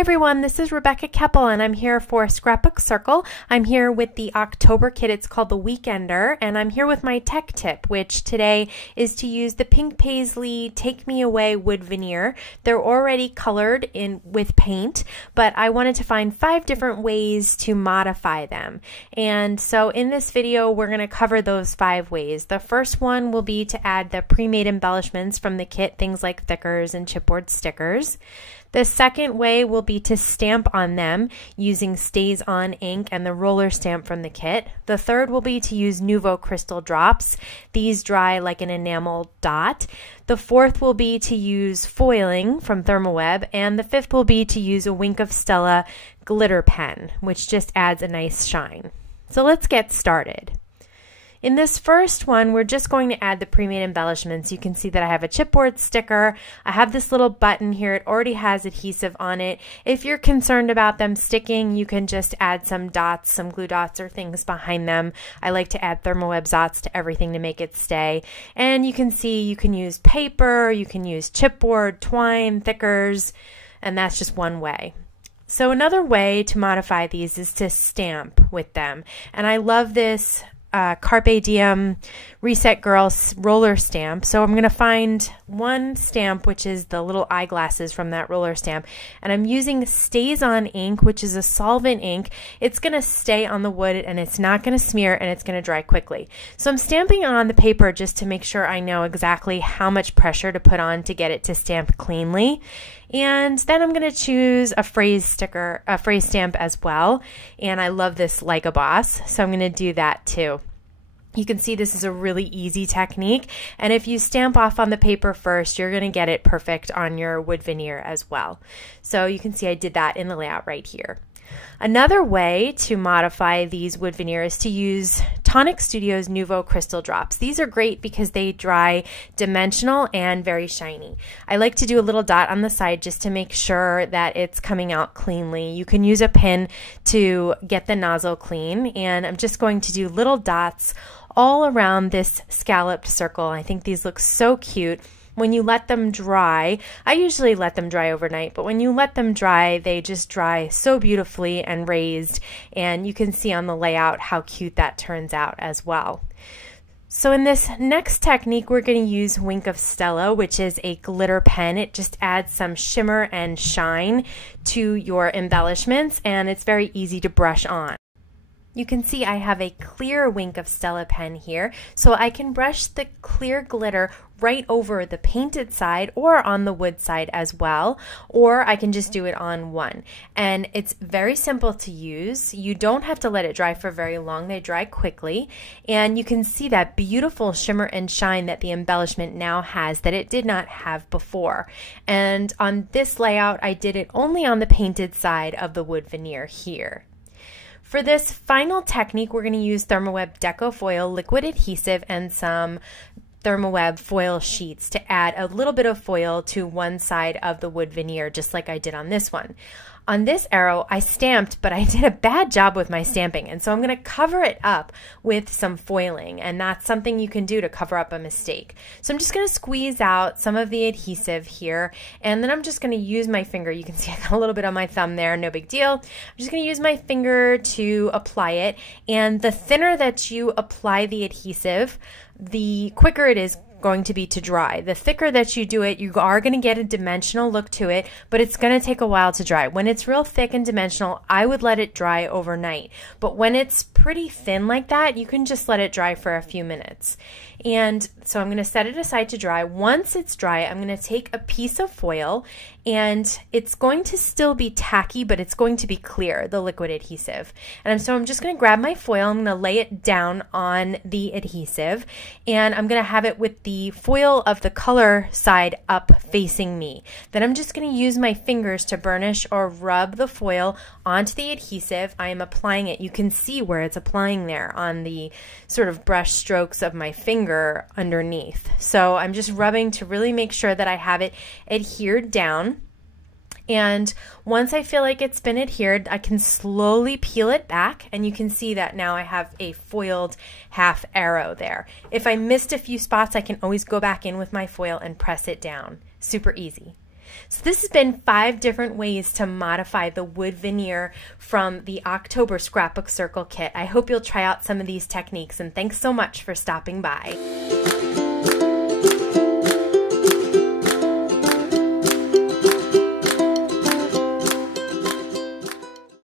everyone, this is Rebecca Keppel and I'm here for Scrapbook Circle. I'm here with the October kit. It's called the Weekender, and I'm here with my tech tip, which today is to use the Pink Paislee Take Me Away Wood Veneer. They're already colored in with paint, but I wanted to find 5 different ways to modify them. And so in this video, we're going to cover those 5 ways. The first one will be to add the pre-made embellishments from the kit, things like thickers and chipboard stickers. The second way will be to stamp on them using Staz On ink and the roller stamp from the kit. The third will be to use Nuvo crystal drops. These dry like an enamel dot. The fourth will be to use foiling from Thermoweb, and the fifth will be to use a Wink of Stella glitter pen, which just adds a nice shine. So let's get started. In this first one, we're just going to add the pre-made embellishments. You can see that I have a chipboard sticker. I have this little button here. It already has adhesive on it. If you're concerned about them sticking, you can just add some dots, some glue dots or things behind them. I like to add Thermoweb dots to everything to make it stay. And you can see you can use paper, you can use chipboard, twine, thickers, and that's just one way. So another way to modify these is to stamp with them. And I love this Carpe Diem Reset Girl roller stamp. So I'm going to find one stamp, which is the little eyeglasses from that roller stamp, and I'm using Staz On ink, which is a solvent ink. It's going to stay on the wood and it's not going to smear and it's going to dry quickly. So I'm stamping on the paper just to make sure I know exactly how much pressure to put on to get it to stamp cleanly. And then I'm going to choose a phrase sticker, a phrase stamp as well. And I love this like a boss, so I'm going to do that too. You can see this is a really easy technique, and if you stamp off on the paper first, you're going to get it perfect on your wood veneer as well. So you can see I did that in the layout right here. Another way to modify these wood veneer is to use Tonic Studio's Nuvo crystal drops. These are great because they dry dimensional and very shiny. I like to do a little dot on the side just to make sure that it's coming out cleanly. You can use a pin to get the nozzle clean, and I'm just going to do little dots all around this scalloped circle. I think these look so cute. When you let them dry, I usually let them dry overnight, but when you let them dry, they just dry so beautifully and raised, and you can see on the layout how cute that turns out as well. So in this next technique, we're going to use Wink of Stella, which is a glitter pen. It just adds some shimmer and shine to your embellishments, and it's very easy to brush on. You can see I have a clear Wink of Stella pen here, so I can brush the clear glitter right over the painted side or on the wood side as well, or I can just do it on one. And it's very simple to use. You don't have to let it dry for very long. They dry quickly, and you can see that beautiful shimmer and shine that the embellishment now has that it did not have before. And on this layout, I did it only on the painted side of the wood veneer here. For this final technique, we're going to use Thermoweb Deco Foil liquid adhesive and some Thermoweb foil sheets to add a little bit of foil to one side of the wood veneer, just like I did on this one. On this arrow, I stamped, but I did a bad job with my stamping, and so I'm going to cover it up with some foiling, and that's something you can do to cover up a mistake. So I'm just going to squeeze out some of the adhesive here, and then I'm just going to use my finger. You can see I got a little bit on my thumb there, no big deal. I'm just going to use my finger to apply it, and the thinner that you apply the adhesive, the quicker it is going to be to dry. The thicker that you do it, you are going to get a dimensional look to it, but it's going to take a while to dry. When it's real thick and dimensional, I would let it dry overnight. But when it's pretty thin like that, you can just let it dry for a few minutes. And so I'm going to set it aside to dry. Once it's dry, I'm going to take a piece of foil, and it's going to still be tacky, but it's going to be clear, the liquid adhesive. And so I'm just going to grab my foil, I'm going to lay it down on the adhesive, and I'm going to have it with the foil of the color side up facing me. Then I'm just going to use my fingers to burnish or rub the foil onto the adhesive. I am applying it. You can see where it's applying there on the sort of brush strokes of my finger underneath. So I'm just rubbing to really make sure that I have it adhered down. And once I feel like it's been adhered, I can slowly peel it back, and you can see that now I have a foiled half arrow there. If I missed a few spots, I can always go back in with my foil and press it down. Super easy. So this has been 5 different ways to modify the wood veneer from the October Scrapbook Circle kit. I hope you'll try out some of these techniques, and thanks so much for stopping by.